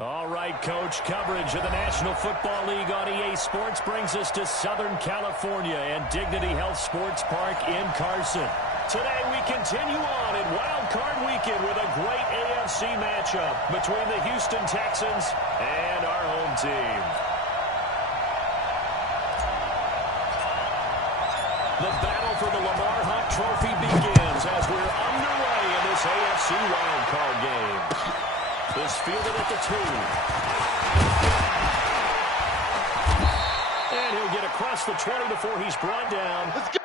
All right, Coach. Coverage of the National Football League on EA Sports brings us to Southern California and Dignity Health Sports Park in Carson. Today we continue on in Wild Card Weekend with a great AFC matchup between the Houston Texans and our home team. The battle for the Lamar Hunt Trophy begins as we're underway in this AFC Wild Card game. Is fielded at the 2. And he'll get across the 20 before he's brought down. Let's go.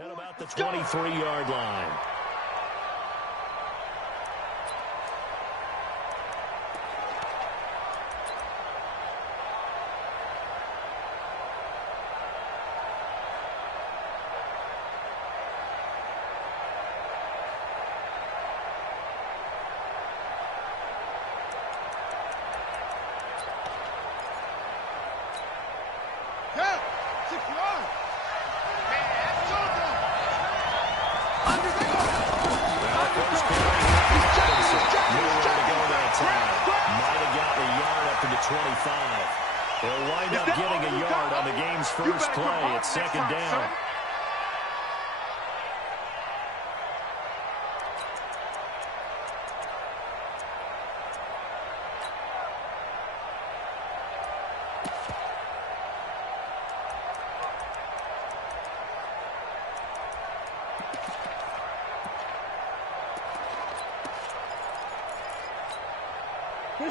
At about the 23-yard line. They'll wind up getting a yard on the game's first play. It's second down.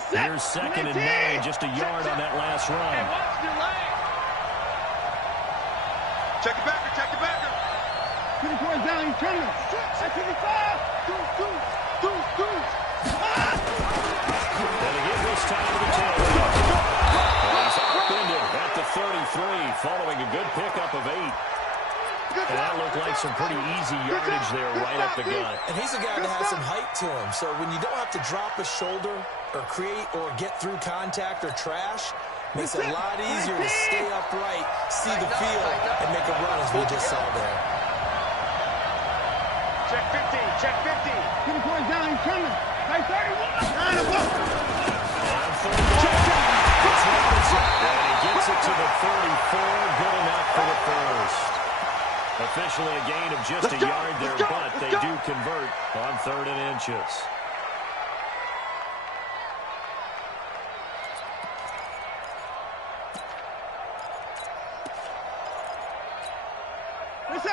Here's second and 9, just a yard on that last run. Check it backer, check it backer. 24 down, he's turning. At 25. And again this time to the 10. He's upended at the 33 following a good pickup of 8. And that looked like some pretty easy yardage there right up the gut. And he's a guy that has some height to him. So when you don't have to drop a shoulder or create or get through contact or trash, makes it a lot easier to stay upright, see the field, and make a run as we just saw there. Check 50, check 50. 24 down, he's coming. Right 31. And he gets it to the 34. Good enough for the first. Officially a gain of just a yard there, but they do convert on 3rd and inches.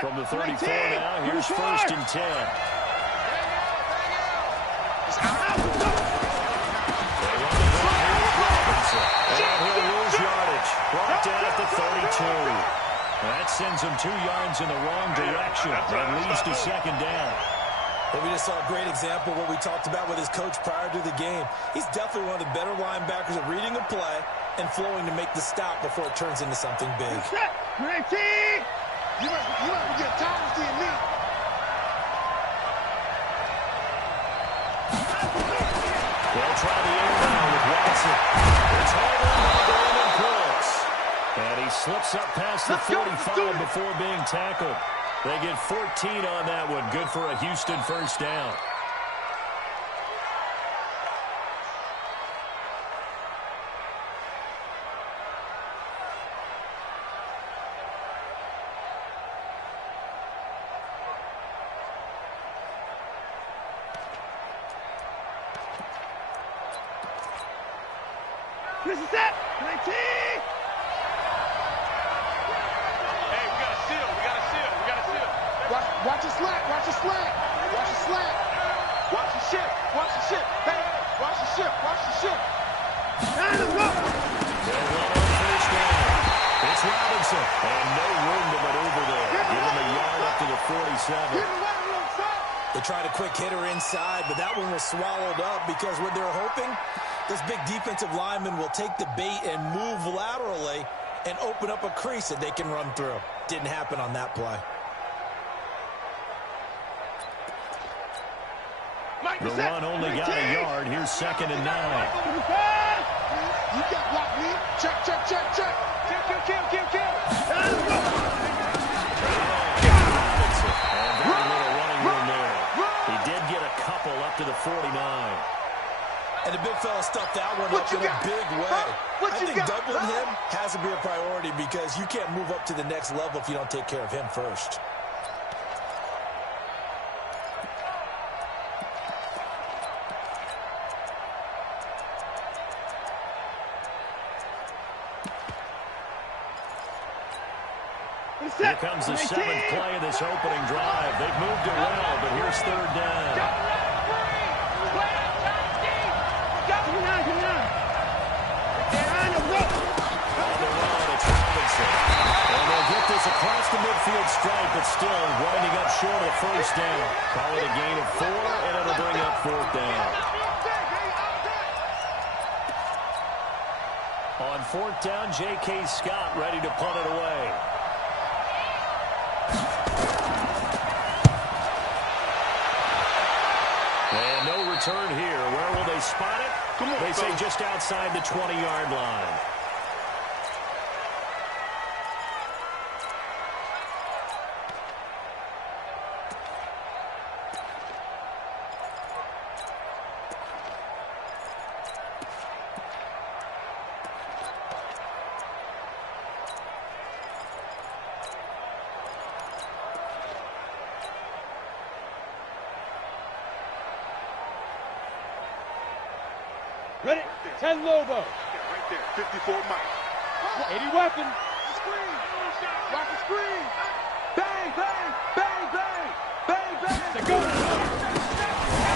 From the 34 now, here's 1st and 10. And he'll lose yardage. Brought down at the 32. That sends him 2 yards in the wrong direction and leads to second down. And we just saw a great example of what we talked about with his coach prior to the game. He's definitely one of the better linebackers at reading a play and flowing to make the stop before it turns into something big. You might get Thomas to your knee. They'll try the air now with Watson. It's hard on by Brandon Cooks. And he slips up past the 45 before being tackled. They get 14 on that one. Good for a Houston first down. This is it. 19. Hey, we got a seal. We got a seal. We got a seal. Watch your slant. Watch your slant. Watch your slant. Watch your shit. Watch your shit. Hey, watch your shit. Watch your shit. Time to go. They'll run on first down. It's Robinson. And no room to maneuver there. Give him a yard up to the 47. They tried a quick hitter inside, but that one was swallowed up because what they're hoping, this big defensive lineman will take the bait and move laterally and open up a crease that they can run through. Didn't happen on that play. The run only got a yard. Here's 2nd and 9. You got block me. Check. Kill. And very little running room there. He did get a couple up to the 49. And the big fella stuffed that one up in a big way. I think doubling him has to be a priority because you can't move up to the next level if you don't take care of him first. Here comes the 7th play of this opening drive. They've moved it well, but here's 3rd down. On the run, it's Robinson. And they'll get this across the midfield stripe, but still winding up short of the first down. Call it a gain of 4, and it'll bring up 4th down. On 4th down, J.K. Scott ready to punt it away. And no return here. Where will they spot it? They say just outside the 20-yard line. Ready? 10 Lobo. Right there. 54 Mike. 80 weapon. Screen. Watch the screen. Bang. To go.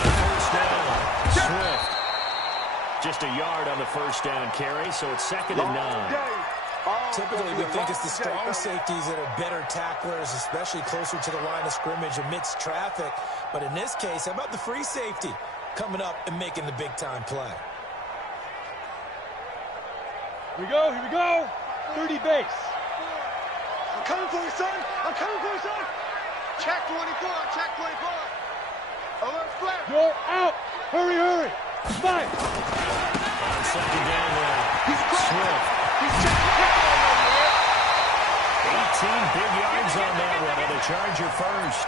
First down. Swift. Just a yard on the first down carry, so it's 2nd and 9. Typically, we think it's the strong safeties that are better tacklers, especially closer to the line of scrimmage amidst traffic. But in this case, how about the free safety coming up and making the big-time play? Here we go. 30 base. I'm coming for you, son. Check 24. Alert flat. You're out. Hurry. 5. On 2nd down now. Swift. 18 big yards on that one, and a Charger first.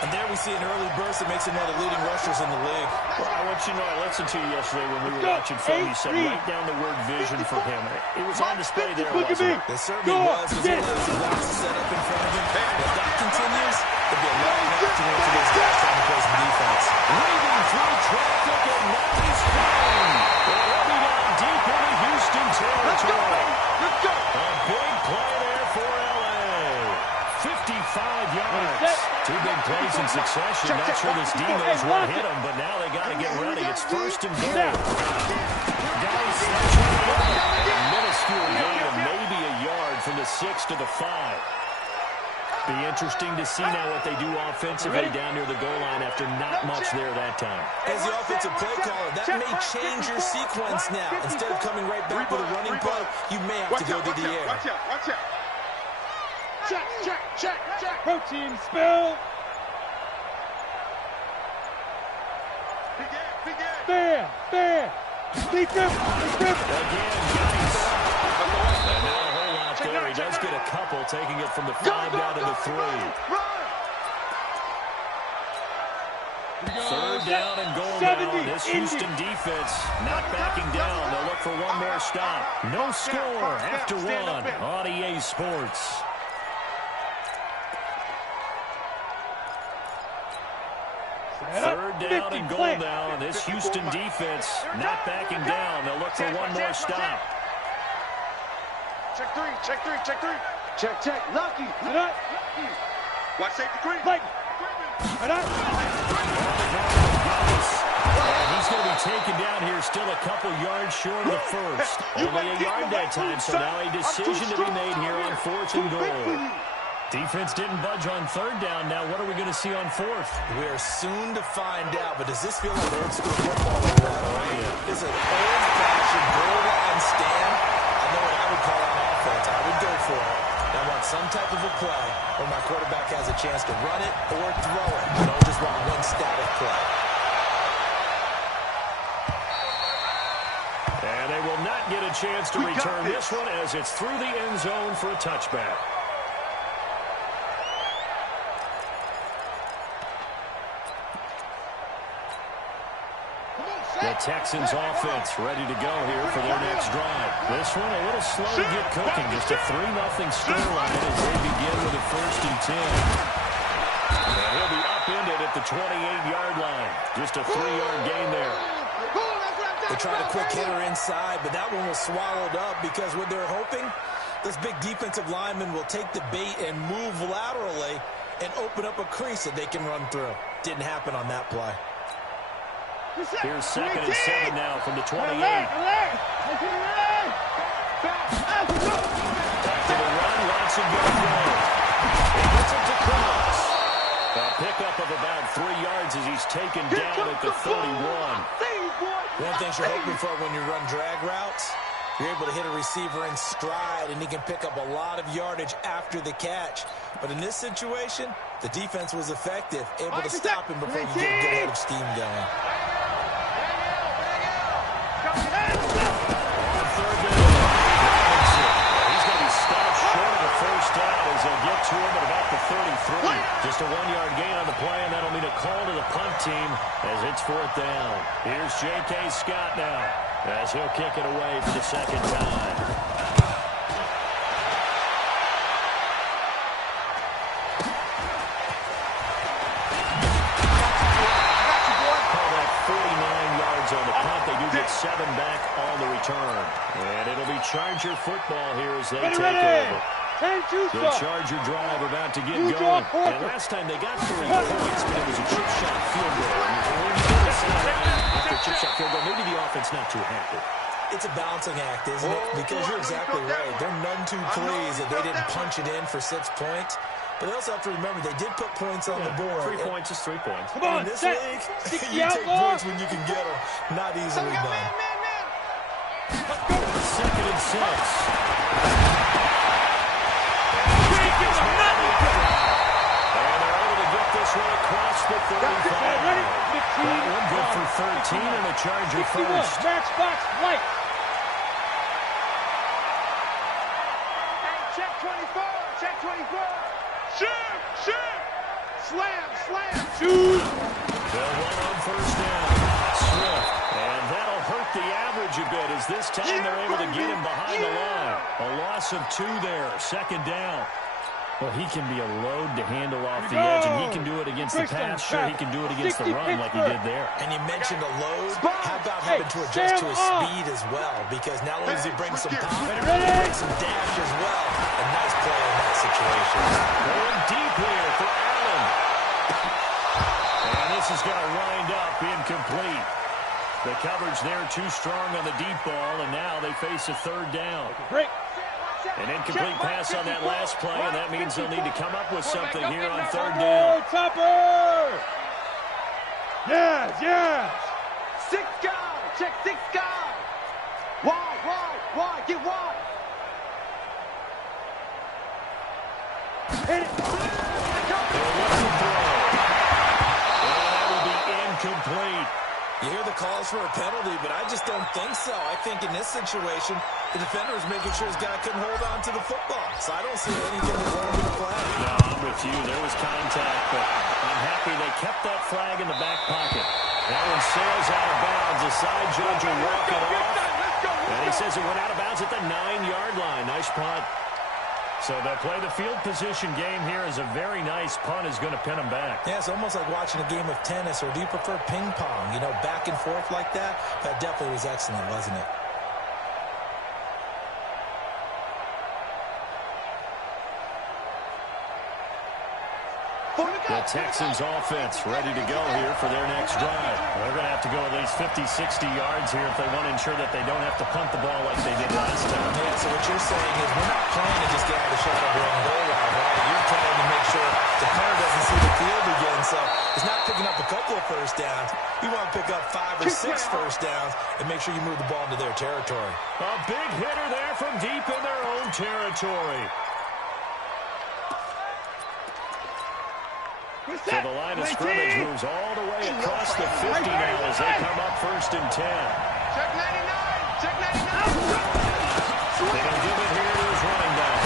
And there we see an early burst that makes him one of the leading rushers in the league. Well, I want you to know, I listened to you yesterday when we were watching film. You said write down the word vision for him. It was on display there, wasn't it? It certainly was. There's a lot of boxes set up in front of him. If that continues, there'll be a lot of opportunity for those guys trying to play some defense. Weaving through traffic, and now he's gone. They'll be down deep into Houston territory. Let's go. A big play there for L.A. 55 yards. 2 big plays in succession. Not sure this D knows what hit him, but now they got to get ready. It's 1st and goal. Guys, a minuscule gain of maybe a yard from the 6 to the 5. Be interesting to see now what they do offensively down near the goal line after not much there that time. As the offensive play caller, that may change your sequence now. Instead of coming right back with a running play, you may have to go to the air. Watch out. Check. Protein spill. Big end. Bam. Deep grip. Again, yikes. And not a whole lot there. He does get a couple, taking it from the 5 down to the 3. Third down and goal now. This Houston defense not backing down. They'll look for one more stop. No score after one on EA Sports. Third down and goal now. This Houston defense not backing down. They'll look for one more stop. Check 3, check 3, check 3. Check. Lucky. Watch safety 3. And he's going to be taken down here, still a couple yards short of the first. Only a yard that time, so now a decision to be made here on 4th and goal. Defense didn't budge on 3rd down. Now what are we going to see on 4th? We are soon to find out, but does this feel like old school football like that? Yeah. Is it old-fashioned goal line stand? I know what I would call on offense. I would go for it. I want some type of a play where my quarterback has a chance to run it or throw it. I don't just want one static play. And they will not get a chance to return this one as it's through the end zone for a touchback. The Texans offense ready to go here for their next drive. This one a little slow to get cooking. Just a 3-0 scoreline as they begin with a 1st and 10. And he'll be upended at the 28-yard line. Just a 3-yard gain there. They tried a quick hitter inside, but that one was swallowed up because what they're hoping, this big defensive lineman will take the bait and move laterally and open up a crease that they can run through. Didn't happen on that play. Here's 2nd and 7 now from the 28. Back to the run. Watson goes through. He gets it to Cross. A pickup of about 3 yards as he's taken down at the 31. One thing you're hoping for when you run drag routes, you're able to hit a receiver in stride, and he can pick up a lot of yardage after the catch. But in this situation, the defense was effective, able to stop him before you get a good head of steam going. On 3rd down, he's going to be stopped short of the 1st down as they'll get to him at about the 33. Just a 1-yard gain on the play, and that'll mean a call to the punt team as it's 4th down. Here's J.K. Scott now as he'll kick it away for the 2nd time. On the punt, they do get 7 back on the return. And it'll be Charger football here as they take over. The Charger drive about to get going. And last time they got 3 points, but it was a chip shot field goal. After a chip shot field goal, maybe the offense not too happy. It's a balancing act, isn't it? Because you're exactly right. They're none too pleased that they didn't punch it in for 6 points. But they also have to remember they did put points on the board. 3 points is 3 points. Come on, in this league, you take points when you can get them. Not easily done. 2nd and 6. And they're able to get this one across the 35. That one good for 13 and a Charger first. Matchbox light. Check 24, check 24. Shoot! Slam! Shoot! They'll run on 1st down. Swift. And that'll hurt the average a bit as this time they're able to get him behind the line. A loss of 2 there. 2nd down. Well, he can be a load to handle off the edge, and he can do it against the pass. Sure, he can do it against the run like he did there. And you mentioned a load. How about having to adjust to his speed as well? Because not only does he bring some pop, he brings some dash as well. A nice play in that situation. Going deep here for Allen. And this is going to wind up incomplete. The coverage there too strong on the deep ball, and now they face a 3rd down. Break. An incomplete pass on that last play, and that means they'll need to come up with something here on 3rd down. Topper! Yes! 6 guys! Check 6 guys! Wide! Get wide! Hit it! They'll look to throw. And that will be incomplete. You hear the calls for a penalty, but I just don't think so. I think in this situation, the defender was making sure his guy couldn't hold on to the football. So I don't see anything that's wrong with the flag. No, I'm with you. There was contact, but I'm happy they kept that flag in the back pocket. That one sails out of bounds. The side judge will walk it off. And he says it went out of bounds at the 9-yard line. Nice punt. So they'll play the field position game here as a very nice punt is going to pin them back. Yeah, it's almost like watching a game of tennis, or do you prefer ping pong? You know, back and forth like that? That definitely was excellent, wasn't it? The Texans offense ready to go here for their next drive. They're going to have to go at least 50, 60 yards here if they want to ensure that they don't have to punt the ball like they did last time. Yeah, so what you're saying is we're not playing to just get out of the shot of their own goal line, right? You're trying to make sure the punter doesn't see the field again, so it's not picking up a couple of first downs. You want to pick up 5 or 6 first downs and make sure you move the ball into their territory. A big hitter there from deep in their own territory. So the line of scrimmage moves all the way across the 50 now as they come up 1st and 10. Check 99. Check 99. They don't give it here to his running back.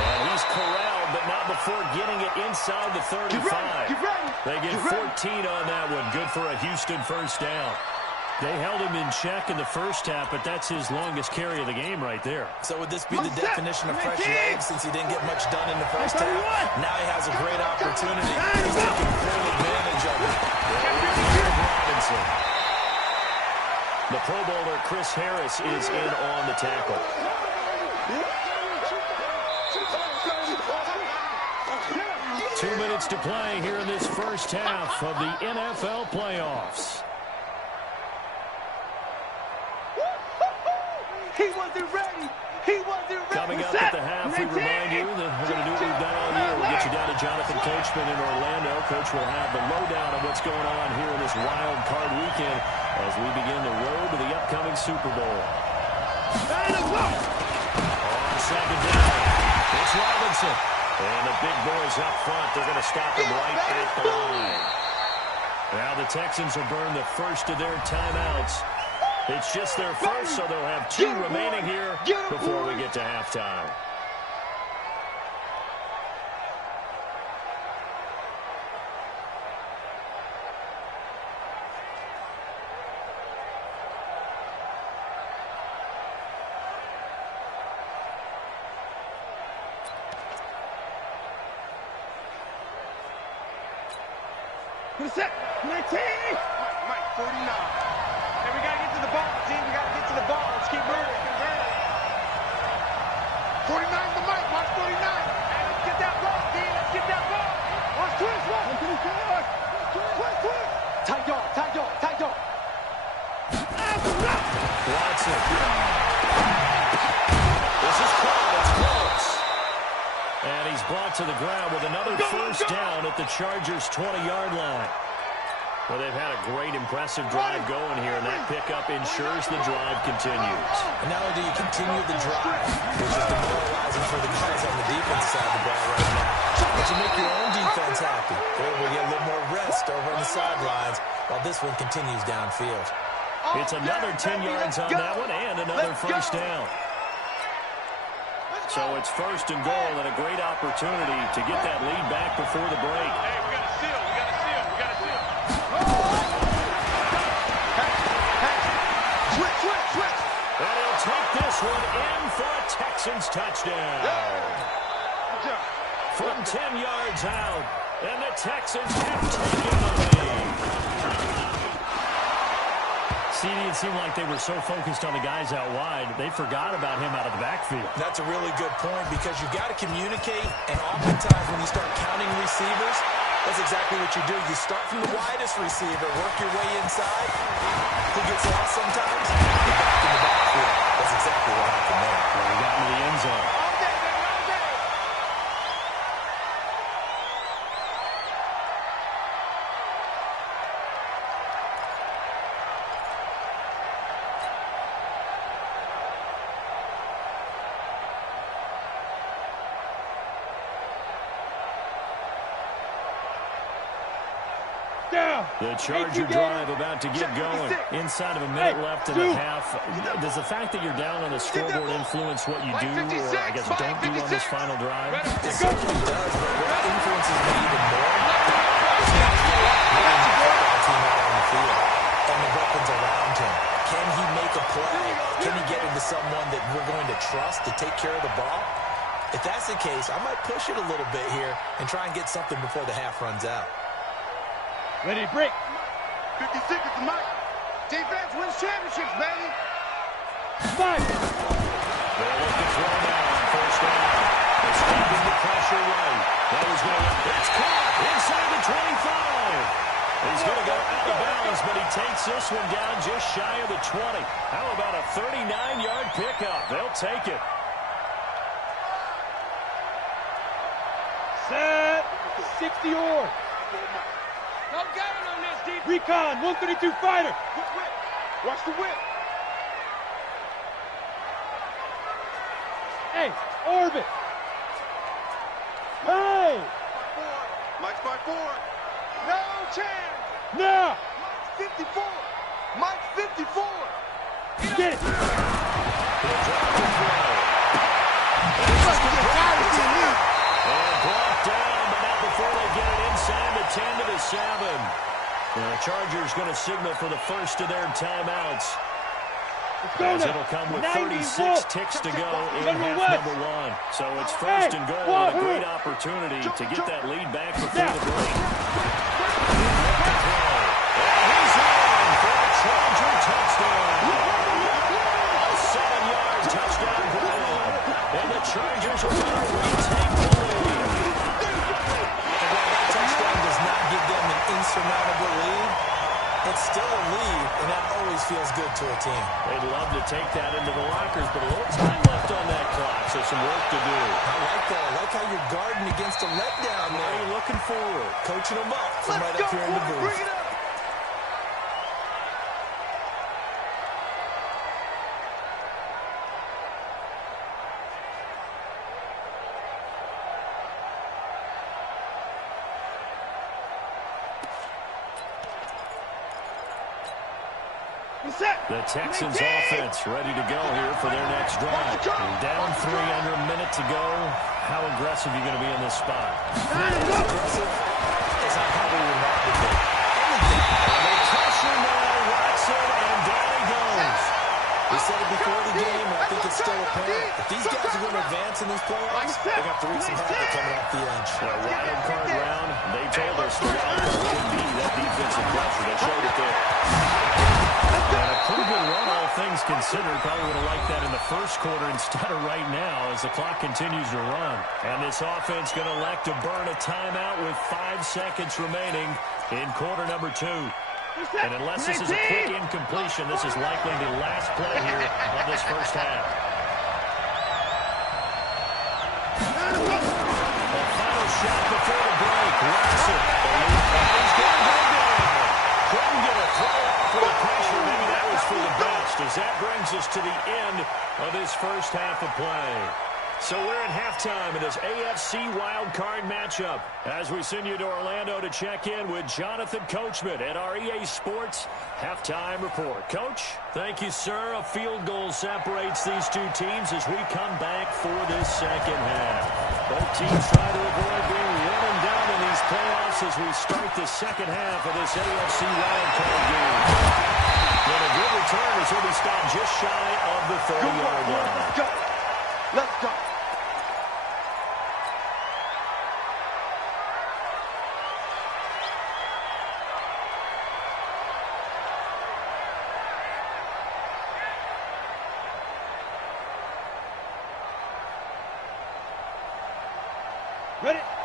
And he's corralled, but not before getting it inside the 35. They get 14 on that one. Good for a Houston first down. They held him in check in the first half, but that's his longest carry of the game right there. So would this be the definition of fresh legs since he didn't get much done in the first half? Now he has a great opportunity. He's taking full advantage of it. Robinson. The Pro Bowler Chris Harris is in on the tackle. 2 minutes to play here in this first half of the NFL playoffs. He wasn't ready. He wasn't ready. Coming up at the half, we remind you that we're going to do what we've done all year. We'll get you down to Jonathan Coachman in Orlando. Coach will have the lowdown of what's going on here in this wild card weekend as we begin the road to the upcoming Super Bowl. On second down, it's Robinson. And the big boys up front, they're going to stop him right at the line. Now the Texans will burn the first of their timeouts. It's just their first, so they'll have 2 remaining here before we get to halftime. Mike, 49. Hey, we got to get to the ball, team. We got to get to the ball. Let's keep moving. 49 to Mike. Watch 49. Hey, let's get that ball, team. Let's get that ball. Watch twist. Twist. Tight dog. Watson. This is caught. It's close. And he's brought to the ground with another first down at the Chargers' 20-yard line. Well, they've had a great, impressive drive going here, and that pickup ensures the drive continues. And not only do you continue the drive, which is demoralizing for the guys on the defense side of the ball right now, but you make your own defense happy. They're able to get a little more rest over on the sidelines while this one continues downfield. It's another 10 yards on that one and another first down. So it's 1st and goal and a great opportunity to get that lead back before the break. Hey, we got to seal. Switch. And he'll take this one in for a Texans touchdown. From 10 yards out, and the Texans have taken the lead. CD, it seemed like they were so focused on the guys out wide, they forgot about him out of the backfield. That's a really good point because you've got to communicate, and oftentimes when you start counting receivers, that's exactly what you do. You start from the widest receiver, work your way inside. Who gets lost sometimes? Get back in the backfield. That's exactly what happened there. Well, he got into the end zone. down. The Charger drive about to get going. Inside of a minute left in the half. Does the fact that you're down on the scoreboard influence what you do, or I guess don't do on this final drive? It certainly does, but what influences me even more and the weapons around him. Can he make a play? Can he get into someone that we're going to trust to take care of the ball? If that's the case, I might push it a little bit here and try and get something before the half runs out. Ready to break. 50 seconds to Mike. Defense wins championships, baby. 5. They'll look to throw now on first down. They're stopping the pressure right. That was going to... It's caught inside the 25. He's going to go out of bounds, but he takes this one down just shy of the 20. How about a 39-yard pickup? They'll take it. Set. 60 or. No gain on this defense. Recon, 132 fighter. Watch the whip. Hey, orbit. Hey. Mike's by 4. No chance. Now. 54. Mike's 54. Get it. And brought down, but not before they get it inside the 10 to the 7. The Chargers going to signal for the first of their timeouts. As it'll come with 36 ticks to go in half number 1. So it's first and goal and a great opportunity to get that lead back before the break. He's in for a Charger touchdown. A 7-yard touchdown grab. And the Chargers are going to retake the lead. And while that touchdown does not give them an insurmountable lead, it's still a lead, and that always feels good to a team. They'd love to take that into the lockers, but a little time left on that clock, so some work to do. I like that. I like how you're guarding against a letdown Now there. you're looking forward. Coaching them up from right up here in the booth. Bring it up. The Texans offense ready to go here for their next drive. Down 3 under a minute to go. How aggressive are you going to be in this spot? Aggressive is not how we would want to be. The pressure now, Watson, and down he goes. We said it before the game, and I think it's still apparent. If these guys are going to advance in these playoffs, they're going to have to wreak some havoc coming off the edge. The wild card round, they told us the wild card could be that defensive pressure. They showed it there. And a pretty good run, all things considered. Probably would have liked that in the first quarter instead of right now as the clock continues to run. And this offense going to elect to burn a timeout with 5 seconds remaining in quarter number 2. And unless this is a quick incompletion, this is likely the last play here of this first half. The final shot before the break. Watson. He's going to go down. Couldn't get a throw off for the pressure. Maybe that was for the best, as that brings us to the end of this first half of play. So we're at halftime in this AFC wildcard matchup as we send you to Orlando to check in with Jonathan Coachman at our EA Sports Halftime Report. Coach, thank you, sir. A field goal separates these two teams as we come back for this second half. Both teams try to avoid being running down in these playoffs as we start the second half of this AFC wildcard game. And a good return as he'll be stopped just shy of the 30-yard line. Let's go. Let's go.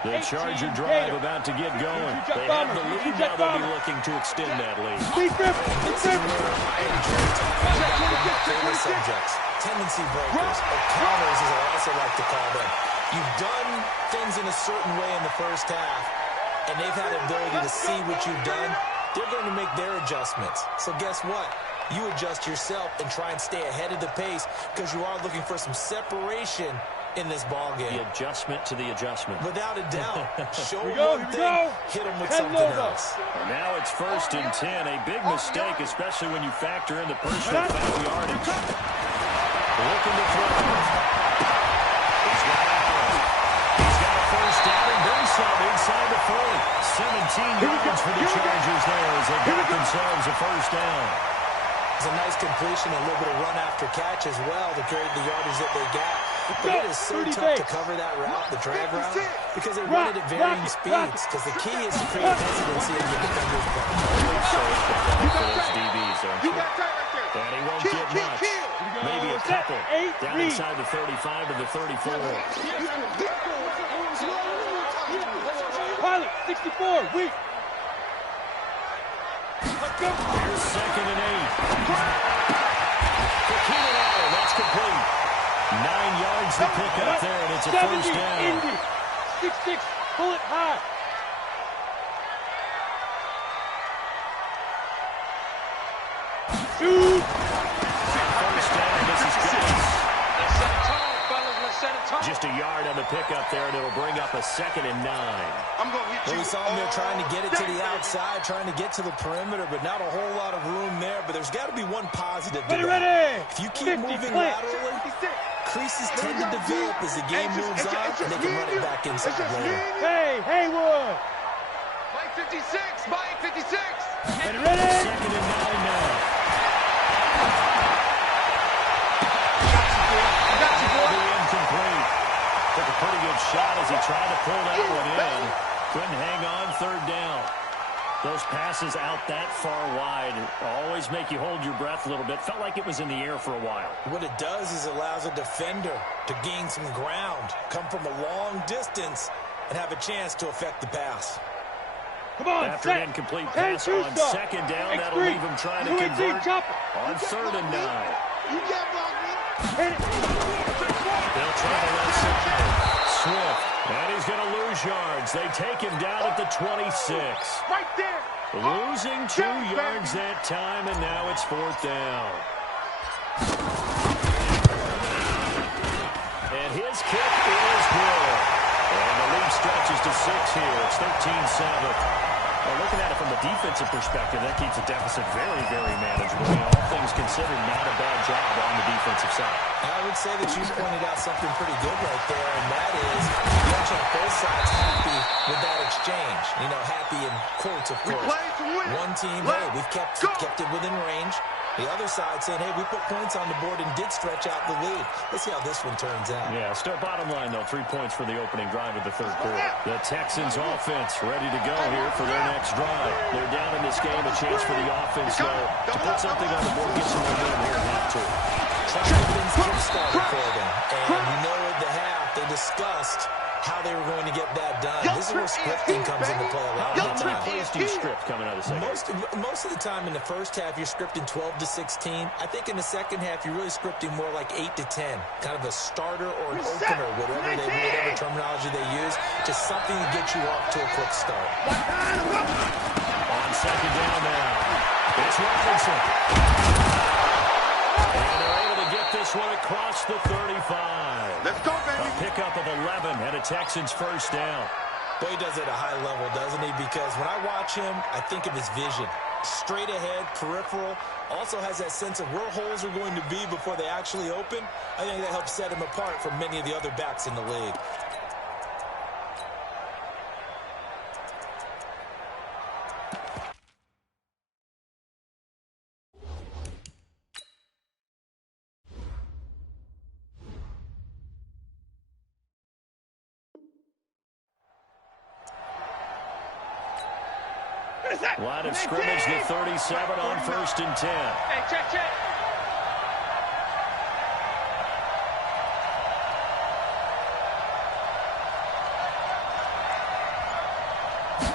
The Charger drive about to get going. They have the lead, now they'll be looking to extend that lead. Subjects, tendency breakers, or counters as I also like to call them. You've done things in a certain way in the first half, and they've had the ability to see what you've done. They're going to make their adjustments. So guess what? You adjust yourself and try and stay ahead of the pace because you are looking for some separation in this ball game. The adjustment to the adjustment. Without a doubt. Show Here we go, one here we thing, go. hit them with 10 something Nova. else. Now it's 1st and 10. A big mistake, especially when you factor in the personal foul yardage. Looking to throw. He's got Allen. He's got a first down and then some inside the 40. 17 yards for the Chargers there as they got themselves a first down. It's a nice completion, a little bit of run after catch as well to create the yardage that they got. But it is so tough to cover that route, the drag route, because they run it at varying speeds. Because the key is to create hesitancy in the defender's play. For those DBs, aren't you? And he won't get much. Maybe a couple. Down inside the 35 to the 34. Pilot, 64, weak. Here's 2nd and 8. For Keenan Allen, that's complete. 9 yards to pick up there, and it's a 70, first down. Indy, 6-6, pull it high. Shoot. First down, this is Jones. Let's set a tone, fellas. Let's set a tone. Just a yard on the pickup there, and it'll bring up a 2nd and 9. I'm going to hit you. We saw him there trying to get it to the outside, trying to get to the perimeter, but not a whole lot of room there. But there's got to be one positive to that. Ready. If you keep 50, moving plant. laterally, creases tend to develop as the game moves on, and they can run it back inside later. Hey, Haywood. Mike 56, Mike 56. Ready. 2nd and 9 now. Incomplete. Took a pretty good shot as he tried to pull that one in. Couldn't hang on 3rd down. Those passes out that far wide always make you hold your breath a little bit. Felt like it was in the air for a while. What it does is allows a defender to gain some ground, come from a long distance, and have a chance to affect the pass. Come on, After an incomplete pass on 2nd down, that'll leave him trying to convert on 3rd and 9. You got blocked, They'll try the left side. Swift. And he's going to lose yards. They take him down at the 26. right there. Losing 2 yards that time, and now it's 4th down. And his kick is good. And the lead stretches to 6 here. It's 13-7. Well, looking at it from a defensive perspective, that keeps the deficit very, very manageable. All things considered, not a bad job on the defensive side. I would say that you pointed out something pretty good right there, and that is you mentioned both sides happy with that exchange. You know, happy in quotes, of course. One team, hey, we've kept it within range. The other side saying, hey, we put points on the board and did stretch out the lead. Let's see how this one turns out. Yeah, start bottom line, though. 3 points for the opening drive of the 3rd quarter. The Texans offense ready to go here for their next drive. They're down in this game. A chance for the offense, though, to put something on the board, get some momentum here and have to. Confidence kick-started for them. And you know at the half, they discussed how they were going to get that done. This is where scripting comes into play a lot of the time. How many plays do you script coming out of the second? Most of the time in the first half, you're scripting 12 to 16. I think in the second half, you're really scripting more like 8 to 10. Kind of a starter or an opener, whatever terminology they use, just something to get you off to a quick start. On 2nd down now, it's Robinson. And they're able to get this one across the 35. Let's go, baby. A pickup of 11 and a Texans first down. Boy, he does it at a high level, doesn't he? Because when I watch him, I think of his vision. Straight ahead, peripheral. Also has that sense of where holes are going to be before they actually open. I think that helps set him apart from many of the other backs in the league. Line of scrimmage, the 37 on 1st and 10. Hey, check.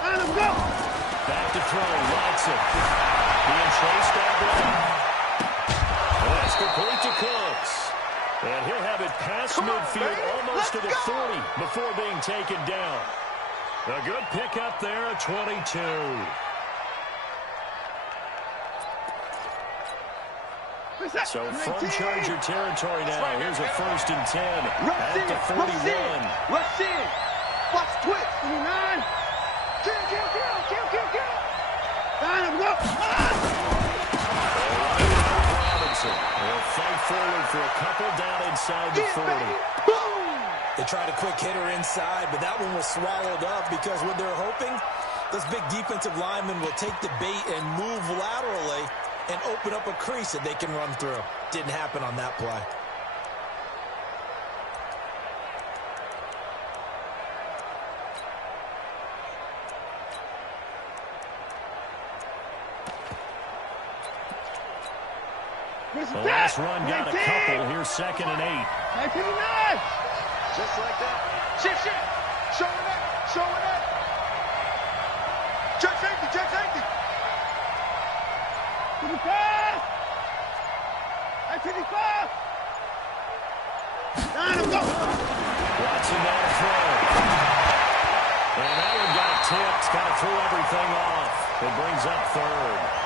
Let him go. Back to throw, Watson. Being chased out there. That's complete to Cooks. And he'll have it past midfield, almost to the 40 before being taken down. A good pickup there, a 22. So from Charger territory now, here's a 1st and 10 at the 41. Rush in. Watch twitch. 29. Kill. Line him up. Robinson will fight forward for a couple down inside the 40. They tried a quick hitter inside, but that one was swallowed up because when they're hoping, those big defensive linemen will take the bait and move laterally and open up a crease that they can run through. Didn't happen on that play. The last run got a couple. Here's 2nd and 8. 19. Just like that. Shift. Showing it. Check safety. 25. 25. Line him up. Watching that throw. And that one got tipped. Kind of threw everything off. It brings up 3rd.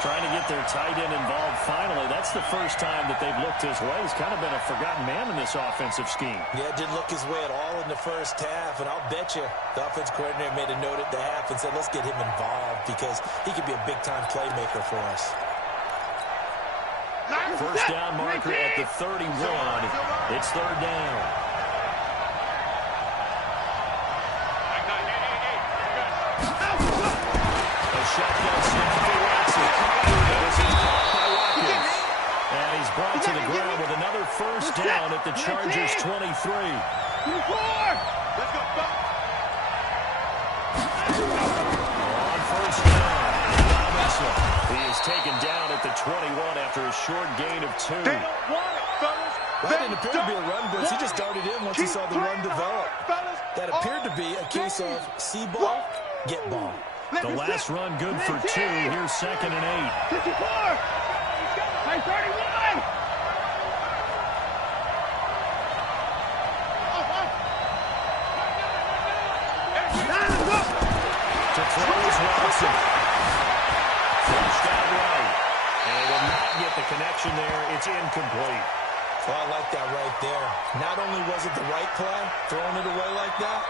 Trying to get their tight end involved finally. That's the first time that they've looked his way. He's kind of been a forgotten man in this offensive scheme. Yeah, didn't look his way at all in the first half. And I'll bet you the offense coordinator made a note at the half and said, let's get him involved because he could be a big-time playmaker for us. First down marker at the 31. It's 3rd down. A shotgun snap for Watson. This is caught by Watkins. And he's brought to the ground with another 1st down at the Chargers' 23. 24. Let's go, On 1st down, Robinson. He is taken down at the 21 after a short gain of 2. They don't want it, fellas. Well, that didn't appear to be a run blitz. He just darted in once he saw the run develop. That appered to be a case of see ball, get ball. The last run good for 2. Here's 2nd and 8. 54. By 31. To throw is Watson. Flushed out right. And will not get the connection there. It's incomplete. Well, I like that right there. Not only was it the right play, throwing it away like that,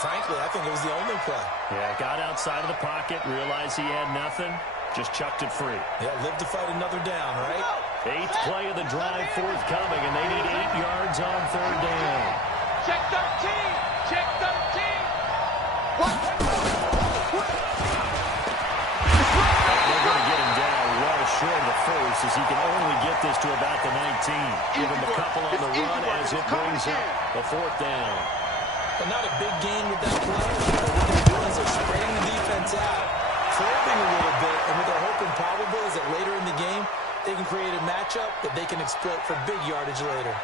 frankly, I think it was the only play. Yeah, got outside of the pocket, realized he had nothing, just chucked it free. Yeah, live to fight another down, right? 8th play of the drive forthcoming, and they need 8 yards on 3rd down. Check 13. Check 13. They're going to get him down well short of the 1st as he can only get this to about the 19. Give him a couple on the run as it brings up the 4th down. But not a big gain with that play. What they're doing is they're spreading the defense out, folding a little bit, and what they're hoping probably is that later in the game, they can create a matchup that they can exploit for big yardage later.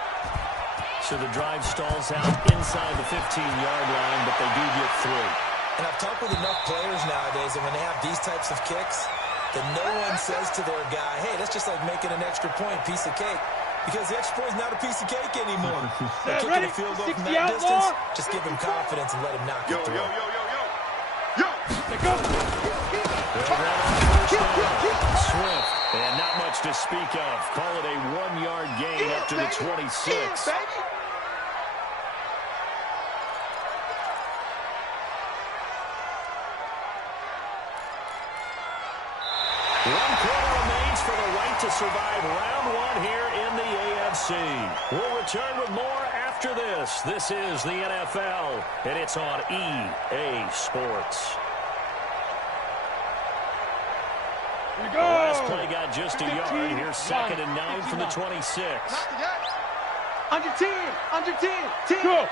So the drive stalls out inside the 15-yard line, but they do get through. And I've talked with enough players nowadays, and when they have these types of kicks, that no one says to their guy, hey, that's just like making an extra point, piece of cake. Because the extra point is not a piece of cake anymore. They're kicking a field goal from that distance, just give him confidence and let him knock it through. Swift, and not much to speak of. Call it a 1-yard gain up to the 26. One quarter remains for the right to survive round 1 here in the AFC. We'll return with more after this. This is the NFL, and it's on EA Sports. Here we The go. last play got just a yard. Here's 2nd and 9 from the 26. Under 10. Under 10. 10. Go.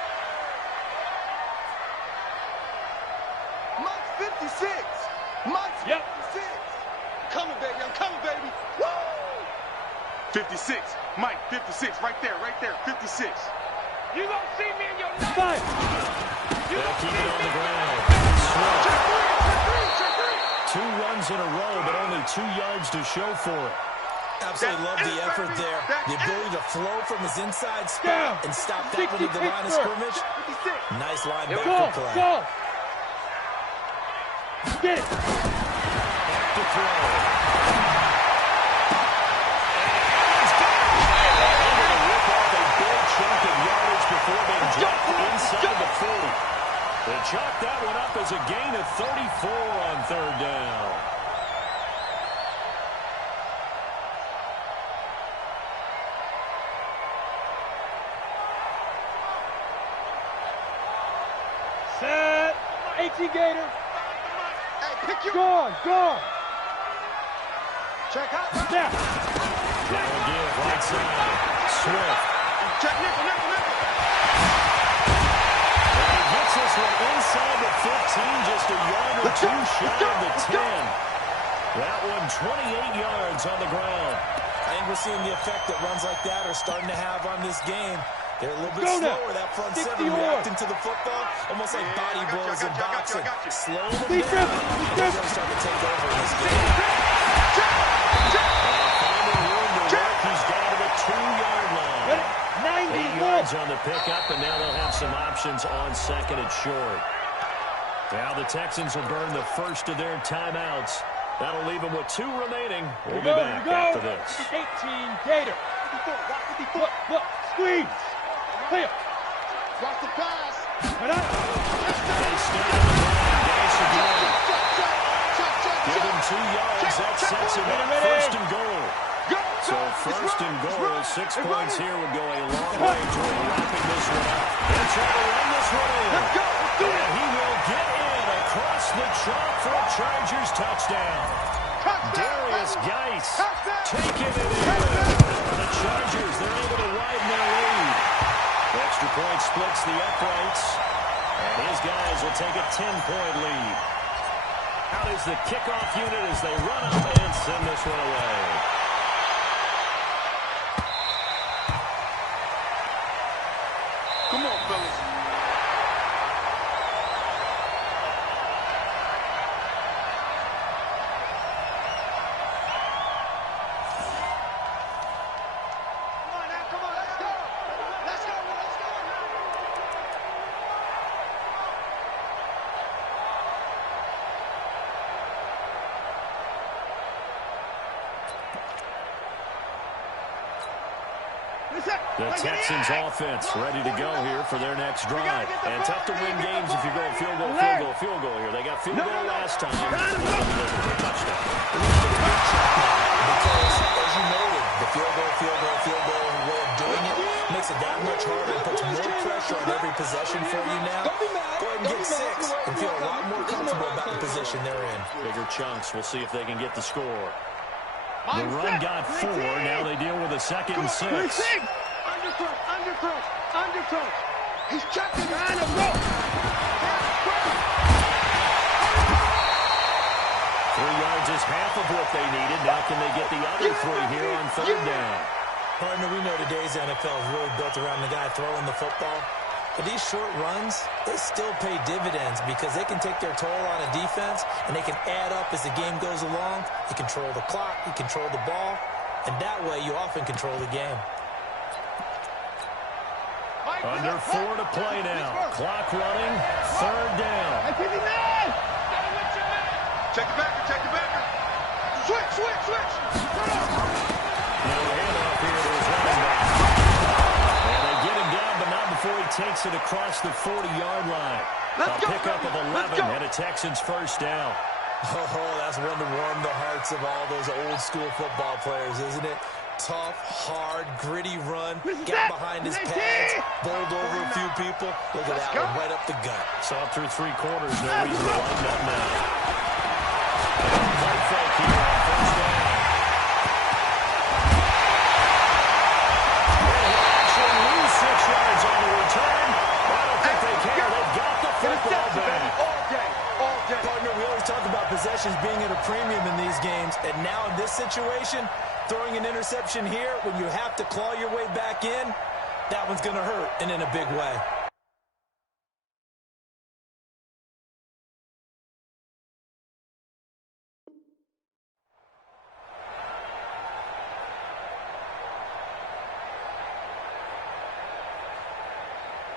Mike's 56. Mike's Yep. 56. Coming, baby. I'm coming, baby. Woo! 56. Mike, 56. Right there. 56. You gonna see me in your night. Five. They'll keep it on the ground. Check three. 2 runs in a row, but only 2 yards to show for it. Absolutely love the effort there. The ability to flow from his inside spot and stop that one at the line of scrimmage. 56. Nice Go. linebacker play. Go. Get it. Back to throw. 40. They chalk that one up as a gain of 34 on third down. Set. 18 Gator. Hey, pick your... Gone. Check out. Snap. Now again, right side. Swift. Check nickel. And he gets this one inside the 15, just a yard or two shy of the 10. That one 28 yards on the ground. I think we're seeing the effect that runs like that are starting to have on this game. They're a little bit slower, that front seven, reacting to the football, almost like body blows in boxing. Slow them down, and they're going to start to take over in this game. Finding room to work, he's down to the 2-yard line. 8 yards on the pickup, and now they'll have some options on second and short. Now the Texans will burn the first of their timeouts. That'll leave them with 2 remaining. We'll be back after this. 18 Gator. Look, squeeze. Clear. Watch the pass. Right up. They stay on the ground. Dash again. Give him 2 yards. That sets him up. First and goal. So first and goal. 6 points here would go a long way toward wrapping this one up. They'll try to run this one in. And he will get in across the chalk for a Chargers touchdown. Darius Geis taking it in. The Chargers, they're able to widen their lead. Extra point splits the uprights. And his guys will take a 10-point lead. Out is the kickoff unit as they run up and send this one away. Come on, fellas. The Texans offense ready to go here for their next drive. And tough to win games if you're going field goal here. They got field goal last time. Touchdown. Because, as you noted, the field goal way of doing it makes it that much harder and puts more pressure on every possession for you now. Go ahead and get 6 and feel a lot more comfortable about the position they're in. Bigger chunks. We'll see if they can get the score. The run got 4. Now they deal with a 2nd and 6. Underthrow. He's checking behind him. 3 yards is half of what they needed. Now can they get the other 3 here on third down? Partner, we know today's NFL is really built around the guy throwing the football. But these short runs, they still pay dividends because they can take their toll on a defense and they can add up as the game goes along. You control the clock, you control the ball, and that way you often control the game. Under 4 to play now. Clock running. Third down. Check the backer. Switch. Now the handoff here to his running back. And they get him down, but not before he takes it across the 40-yard line. A pickup of 11 and a Texans first down. Oh, that's one to warm the hearts of all those old-school football players, isn't it? Tough, hard, gritty run, got behind his pads, bowled over a few people. Look at that one, right up the gut. Saw through 3 quarters, no reason to lighten up now. Play fake here on first down. They actually lose 6 yards on the return. I don't think they care. They've got the football back. All day. Partner, we always talk about possessions being at a premium in these games, and now in this situation, throwing an interception here when you have to claw your way back in, that one's going to hurt, and in a big way.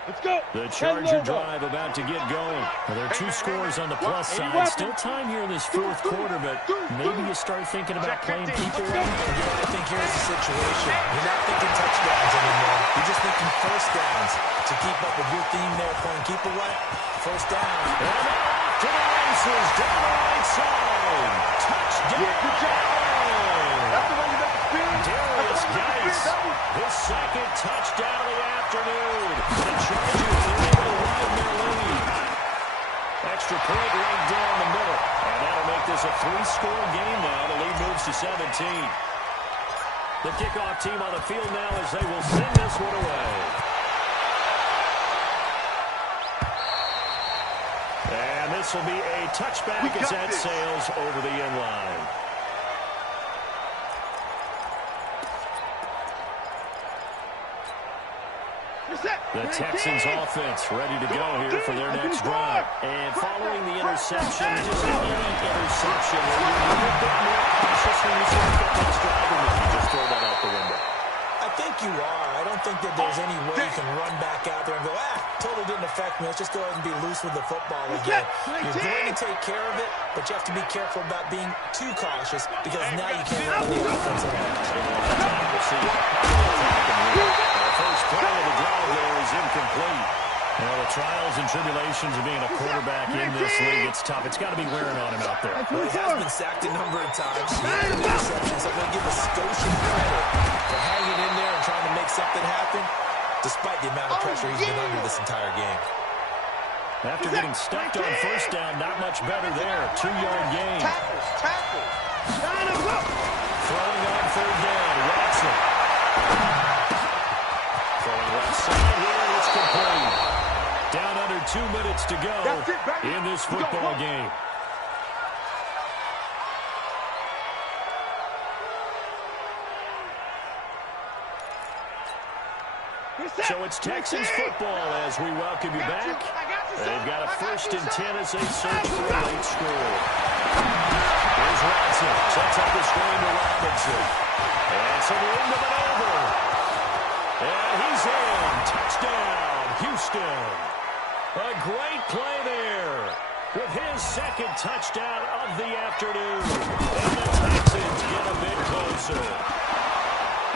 Let's go. The Charger drive about to get going. Well, there are 2 scores on the plus side. Still time here in this 4th quarter, but maybe you start thinking about playing people right. Yeah, I think here's the situation. You're not thinking touchdowns anymore. You're just thinking first downs. To keep up with your theme there, playing keeper right, first down. And now off to the races, down the right side. Touchdown! That's the one you make the spin. Darius Geis, his 2nd touchdown of the afternoon. The Chargers are able to widen their lead. Extra point right down the middle. And that'll make this a 3-score game now. The lead moves to 17. The kickoff team on the field now as they will send this one away. And this will be a touchback as that sails over the end line. The Texans offense ready to go here for their next drive. And following the interception, just any interception, you're a little bit more cautious when you start that next drive, or maybe just throw that out the window. I think you are. I don't think that there's any way you can run back out there and go, totally didn't affect me. Let's just go ahead and be loose with the football again. You're going to take care of it, but you have to be careful about being too cautious because now you can't run the offensive edge. We'll see. The first play of the drive there is incomplete. Well, the trials and tribulations of being a quarterback in this league, it's tough. It's got to be wearing on him out there. Well, he has been sacked a number of times. He had an interception, so I'm going to give the Scotian credit for hanging in there and trying to make something happen, despite the amount of pressure he's been under this entire game. After getting stuffed on first down, not much better there. 2-yard gain. Tackle. Throwing on 3rd down, Watson. Throwing left side here, and it's complete. Down under 2 minutes to go in this football game. So it's Texans football as we welcome you back. They've got a 1st and 10 as they search for a late score. Here's Watson. Sets up the screen to Robinson. And some room to maneuver. And he's in. Touchdown, Houston. A great play there with his 2nd touchdown of the afternoon. And the Texans get a bit closer.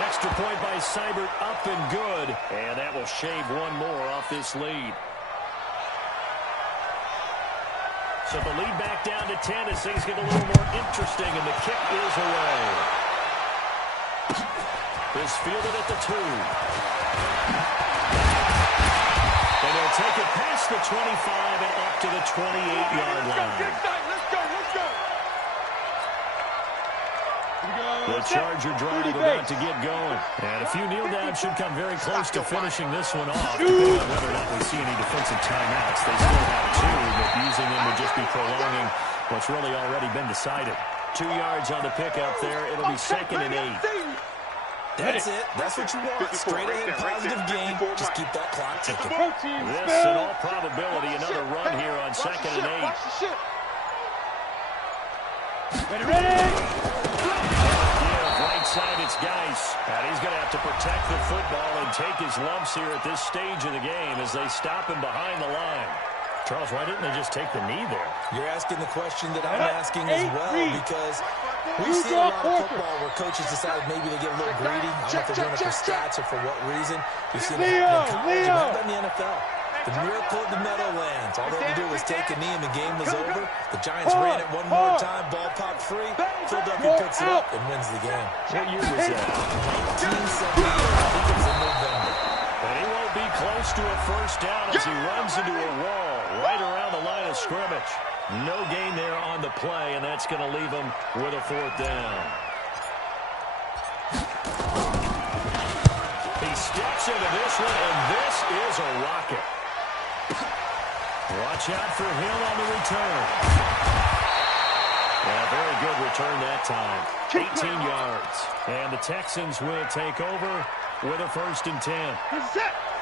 Extra point by Seibert, up and good. And that will shave 1 more off this lead. So the lead back down to 10 as things get a little more interesting, and the kick is away. Is fielded at the 2. And they'll take it past the 25 and up to the 28-yard line. Let's go. The Charger drive about to get going. And a few kneel downs should come very close to finishing this one off. Depending on whether or not we see any defensive timeouts. They still have 2, but using them would just be prolonging what's really already been decided. 2 yards on the pickup there. It'll be 2nd and 8. That's it. That's what you want. Straight ahead, positive game. Just keep that clock ticking. This, in all probability, another run here on 2nd and 8. Ready? Right side, it's Geis. And he's going to have to protect the football and take his lumps here at this stage of the game as they stop him behind the line. Charles, why didn't they just take the knee there? You're asking the question that I'm asking as well, because we've seen a lot of football where coaches decide maybe they get a little greedy. I don't know if they're doing it for stats or for what reason. We've seen it happen in college. How about in the NFL? The miracle of the Meadowlands. All they had to do was take a knee and the game was over. The Giants ran it one more time. Ball popped free. Philadelphia picks it up and wins the game. What year was that? 1978. I think it was in November. And he won't be close to a first down as he runs into a wall right around the line of scrimmage. No gain there on the play, and that's going to leave him with a 4th down. He steps into this one, and this is a rocket. Watch out for him on the return. Yeah, very good return that time. 18 yards. And the Texans will take over with a 1st and 10.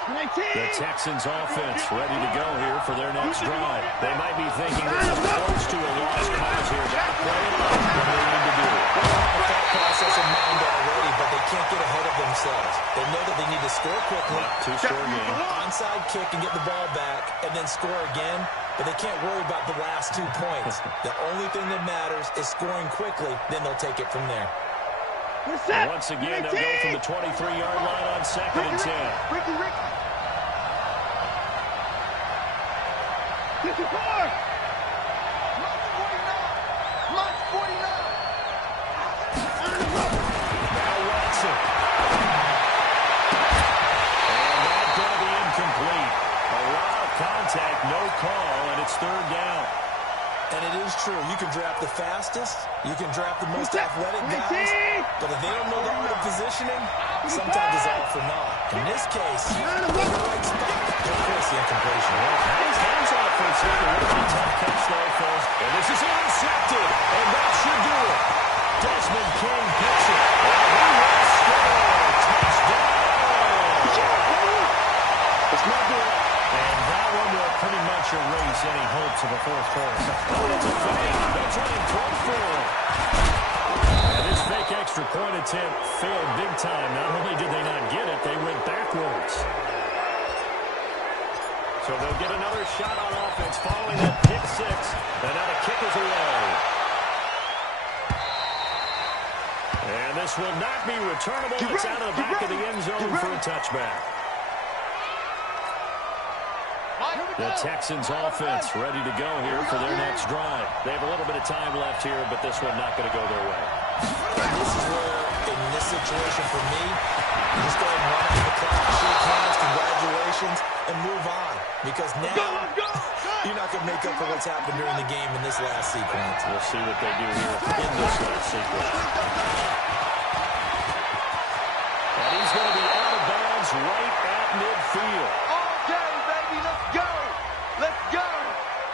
The Texans offense ready to go here for their next drive. They might be thinking this is close to a lost cause here. Got to play it off. What do they need to do? They have a thought process in mind already, but they can't get ahead of themselves. They know that they need to score quickly. 2-score game. Onside onside kick and get the ball back and then score again, but they can't worry about the last 2 points. The only thing that matters is scoring quickly, then they'll take it from there. Once again, they'll go from the 23-yard line on 2nd and 10. Ricky. March 49. Now Watson. And that's going to be incomplete. A lot of contact, no call, and it's 3rd down. And it is true. You can draft the fastest. You can draft the most athletic guys. But if they don't know the art of positioning, sometimes it's all for naught. In this case, in the right spot, they'll force the incompletion. Nice hands on it for a second. What a tough catch there, folks. And this is intercepted. And that should do it. Desmond King gets it. And he will score. Touchdown. It's not good. And that one will pretty much erase any hopes of a 4th quarter. Oh, it's a fake. They're trying to throw for it. And this fake extra point attempt failed big time. Not only did they not get it, they went backwards. So they'll get another shot on offense following that pick 6. And now the kick is away. And this will not be returnable. It's out of the back of the end zone for a touchback. The Texans offense ready to go here for their next drive. They have a little bit of time left here, but this one not going to go their way. And this is where, in this situation for me, you just go ahead and run out the clock, shake hands, congratulations, and move on. Because now, you're not going to make up for what's happened during the game in this last sequence. We'll see what they do here in this last sequence. And he's going to be out of bounds right at midfield. Okay, baby, let's go. Let's go.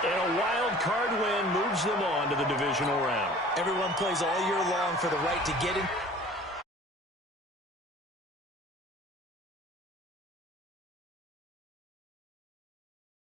And a wild card win moves them on to the divisional round. Everyone plays all year long for the right to get in